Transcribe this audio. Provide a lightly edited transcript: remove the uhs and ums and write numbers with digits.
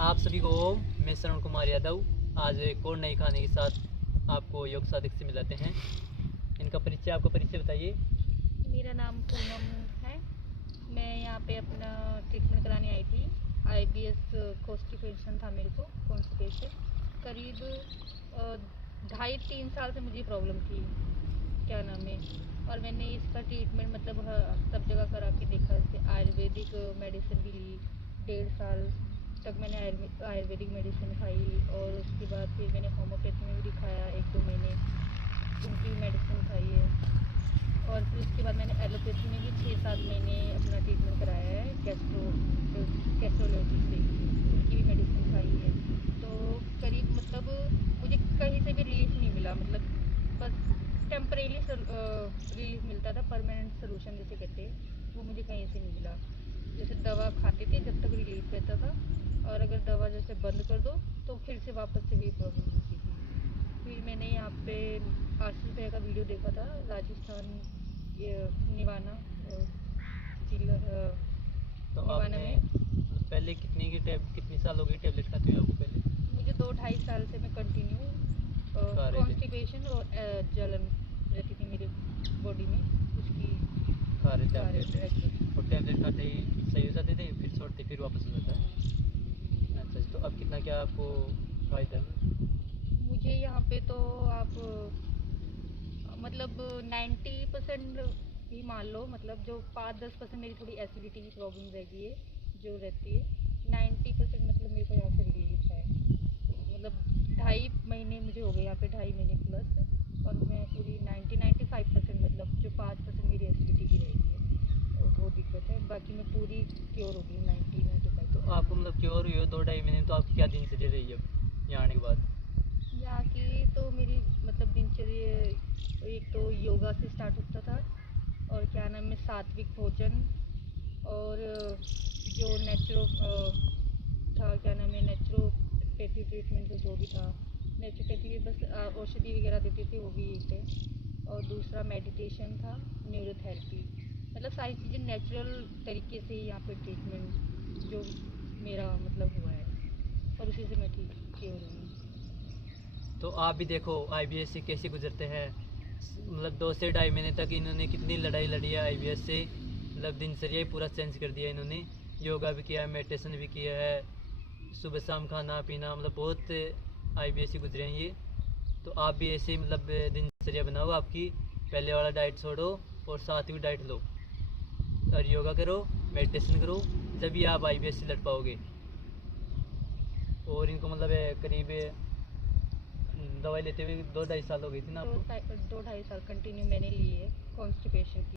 आप सभी को ओम। मैं श्रवण कुमार यादव आज एक और नई कहानी के साथ आपको योग साधक से मिलाते हैं। इनका परिचय, आपका परिचय बताइए। मेरा नाम पूनम है। मैं यहाँ पे अपना ट्रीटमेंट कराने आई थी। IBS कॉन्स्टिपेशन था मेरे को, कॉन्स्टिपेशन करीब 2.5-3 साल से मुझे प्रॉब्लम थी, क्या नाम है। और मैंने इसका ट्रीटमेंट मतलब सब जगह करा के देखा। जैसे आयुर्वेदिक मेडिसिन भी ली, 1.5 साल तक मैंने आयुर्वेदिक मेडिसिन खाई। और उसके बाद फिर मैंने होम्योपैथी में भी दिखाया 1-2 महीने, उनकी मेडिसिन खाई है। और फिर उसके बाद मैंने एलोपैथी में भी 6-7 महीने अपना ट्रीटमेंट कराया है, कैस्ट्रोलॉजी से, उनकी भी मेडिसिन खाई है। तो करीब मतलब मुझे कहीं से भी रिलीफ नहीं मिला, मतलब बस टेम्परेरी रिलीफ मिलता था, परमानेंट सोल्यूशन जैसे कहते हैं, वो मुझे कहीं से नहीं मिला। जैसे दवा खाते थे जब तक रिलीफ रहता था, और अगर दवा जैसे बंद कर दो तो फिर से वापस से भी प्रॉब्लम होती थी। फिर मैंने यहाँ पे आशीष भैया का वीडियो देखा था, राजस्थान ये निवाना जिला तो निवाना आपने में। पहले कितनी साल हो गई टैबलेट खाते हुए आपको? पहले मुझे 2-2.5 साल से मैं कंटिन्यू खा रहे थे? कॉन्स्टिपेशन और जलन रहती थी मेरी बॉडी में, उसकी खा रहे थे खा आप रहे थे टैबलेट? रेगुलर। और टैबलेट खाते ही सही हो जाते थे, फिर छोड़ते फिर वापस हो जाता है? अच्छा जी। तो अब कितना क्या आपको फायदा है? मुझे यहाँ पे तो आप मतलब 90% ही मान लो, मतलब जो 5-10% मेरी थोड़ी एसिडिटी की प्रॉब्लम रहती है, जो रहती है, 90% मतलब मेरे को यहाँ से रिलीफ है। मतलब 2.5 महीने मुझे हो गए यहाँ पे, 2.5 महीने प्लस। और मैं पूरी 90-95% मतलब जो 5% मेरी एसिडिटी की रहती है वो दिक्कत है, बाकी मैं पूरी क्योर हो गई 90-95%। तो आपको मतलब क्योर हुई हो 2-2.5 महीने, तो आपकी क्या दिनचर्या रही है अब यहाँ आने के बाद? यहाँ की तो मेरी मतलब दिनचर्या एक तो योगा से स्टार्ट होता था, और क्या नाम है, सात्विक भोजन, और जो नेचुरो था, क्या नाम है, नेचुरोपैथी ट्रीटमेंट जो भी था, नेचुरोपैथी भी बस औषधि वगैरह देते थे, वो भी एक है। और दूसरा मेडिटेशन था, न्यूरोथेरेपी, मतलब सारी चीज़ें नेचुरल तरीके से ही यहाँ पे ट्रीटमेंट जो मेरा मतलब हुआ है, और उसी से मैं ठीक क्योर हुई। तो आप भी देखो आईबीएस से कैसे गुजरते हैं। मतलब 2 से 2.5 महीने तक इन्होंने कितनी लड़ाई लड़ी है आईबीएस से। मतलब दिनचर्या ही पूरा चेंज कर दिया इन्होंने। योगा भी किया है, मेडिटेशन भी किया है, सुबह शाम खाना पीना, मतलब बहुत आईबीएस से गुजरे हैं ये। तो आप भी ऐसे ही मतलब दिनचर्या बनाओ आपकी। पहले वाला डाइट छोड़ो और सात्विक डाइट लो, और योगा करो, मेडिटेशन करो, तभी आप आईबीएस से लड़ पाओगे। और इनको मतलब करीब दवाई लेते हुए 2-2.5 साल हो गई थी ना आपको? 2-2.5 साल कंटिन्यू मैंने ली है कॉन्स्टिपेशन की।